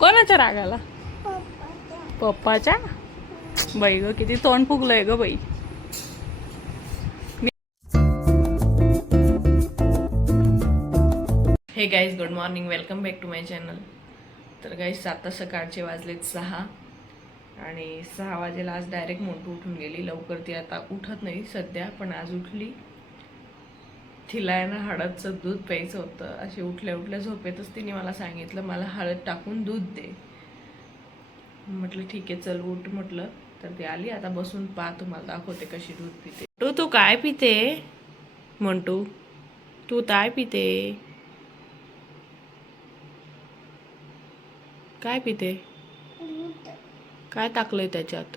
कोणाच्या रागाला? पप्पाच्या. बाई ग किती तोंड फुगलंय ग बाई. Hey guys, good morning, welcome back to my channel. तर गाईज आता सकाळचे वाजलेत 6 आणि 6 वाजेला आज डायरेक्ट मोठू उठून गेली. लवकर ती आता उठत नाही सध्या, पण आज उठली. तिला आहे ना हळदचं दूध प्यायचं होतं. अशी उठल्या उठल्या झोपेतच तिने मला सांगितलं मला हळद टाकून दूध दे. म्हटलं ठीक आहे चल उठ म्हटलं. तर ती आली. आता बसून तुम्हाला दाखवते कशी दूध पिते. तू काय पिते मंटू? तू काय पिते? काय पिते? काय टाकलंय त्याच्यात?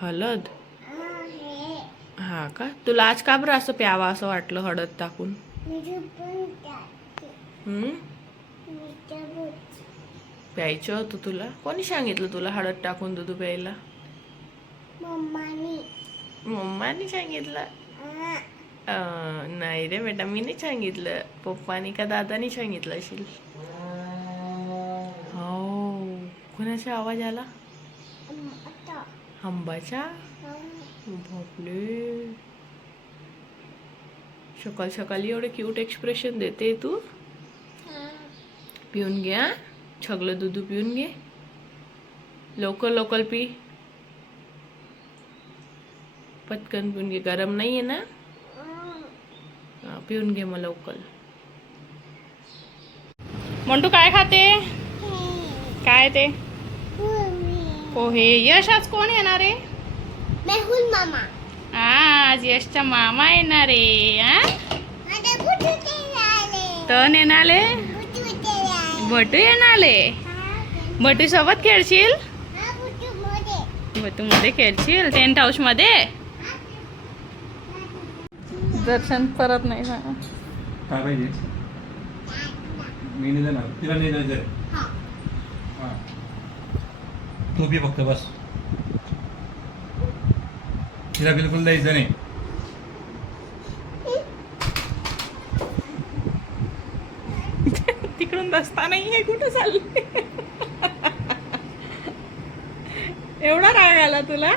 हळद. हा का? तुला आज का बरं असं प्यावा असं वाटलं हळद टाकून? प्यायचं होतं तुला? कोणी सांगितलं तुला हळद टाकून दूध प्यायला? मम्मानी सांगितलं? नाही रे बेटा, मी नाही सांगितलं. पप्पानी का दादानी सांगितलं असेल. हो. कोणाचा आवाज आला? आंबाच्या. बापले, सकाळ सकाळी एवढे क्यूट एक्सप्रेशन देते तू. पिऊन घ्या सगळं दूध, पिऊन घे लवकर लवकर पी. पटकन पिऊन घे, गरम नाही आहे ना? पिऊन घे मग लवकर. मंटू काय खाते? काय ते? पोहे. यश आज कोण येणार आहे? मेहुल मामा. आज यशचा मामा येणार आहे. तण येणारे, भटू येणारे. भटू सोबत खेळशील? भटू मध्ये खेळशील? टेंट हाऊस मध्ये? दर्शन परत नाही ना. काय पाहिजे? मी नाही देणार, तिला नाही द्यायचं. तू बी फक्त बस, तिला बिलकुल द्यायचं नाही. तिकडून रस्ता नाहीये, कुठं चालले? एवढा राग आला तुला?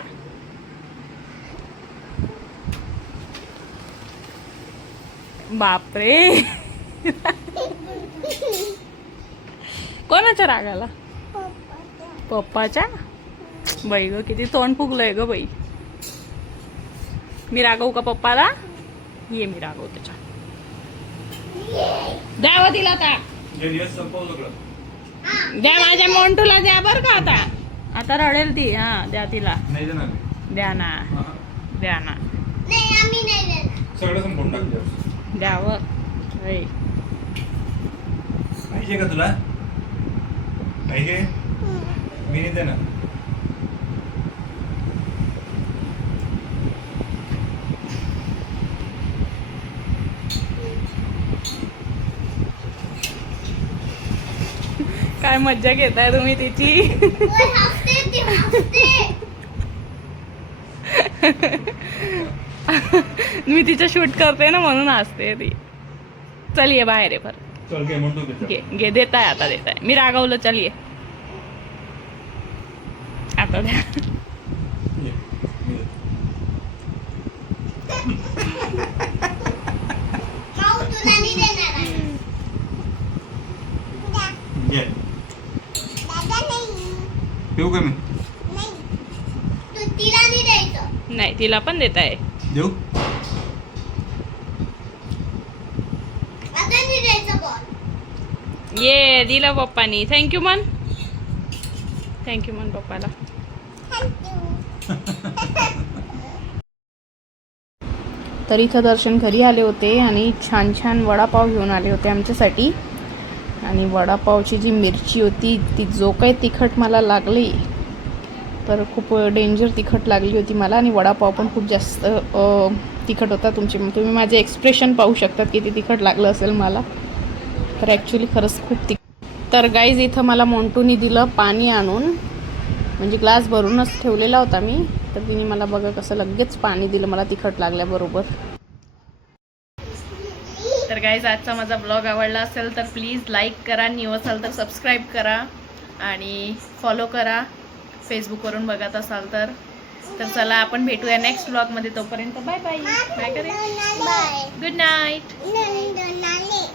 बापरे. कोणाच्या रागाला? पप्पाच्या. बाई ग किती तोंड फुगलंय ग बाई. मी रागवू का पप्पाला? ये मी रागव त्याच्या. द्यावं तिला आता. द्या माझ्या मोंटूला, द्या बर का. आता रडेल ती. हा द्या तिला. नाही देणार. द्या ना, द्या ना. नाही आम्ही नाही देणार. सगळं संपवून टाकलं. द्यावं. पाहिजे का तुला? पाहिजे? मी नाही देणार. काय मज्जा घेताय तुम्ही तिची. मी तिच्या शूट करते ना म्हणून हसते ती. चल ये बाहेर आहे. पर चल घे म्हणतो घे देताय. आता देताय. मी रागवलं. चल ये आता द्या. पिऊ का मी? नाही तिला पण देताय. देऊ? ये दिलं पप्पानी. थँक्यू मन. थँक्यू मन पप्पाला. तर इथं दर्शन घरी आले होते आणि छान छान वडापाव घेऊन आले होते आमच्यासाठी. आणि वडापावची जी मिरची होती ती जो काही तिखट मला लागली, तर खूप डेंजर तिखट लागली होती मला. आणि वडापाव पण खूप जास्त तिखट होता. तुम्ही माझे एक्सप्रेशन पाहू शकतात किती तिखट लागलं असेल मला. तर ॲक्च्युली खरंच खूप तर गाईज इथं मला मोंटूनी दिलं पाणी आणून, म्हणजे ग्लास भरूनच ठेवलेला होता मी. तर तिने मला बघा कसं लगेच पाणी दिलं मला तिखट लागल्याबरोबर. तर गाईज आजचा माझा ब्लॉग आवडला असेल तर प्लीज लाईक करा, न्यू असाल तर सबस्क्राईब करा आणि फॉलो करा फेसबुकवरून बघत असाल तर. तर चला आपण भेटूया नेक्स्ट ब्लॉगमध्ये. तोपर्यंत बाय बाय. बाय करे. बाय. Good night. नाही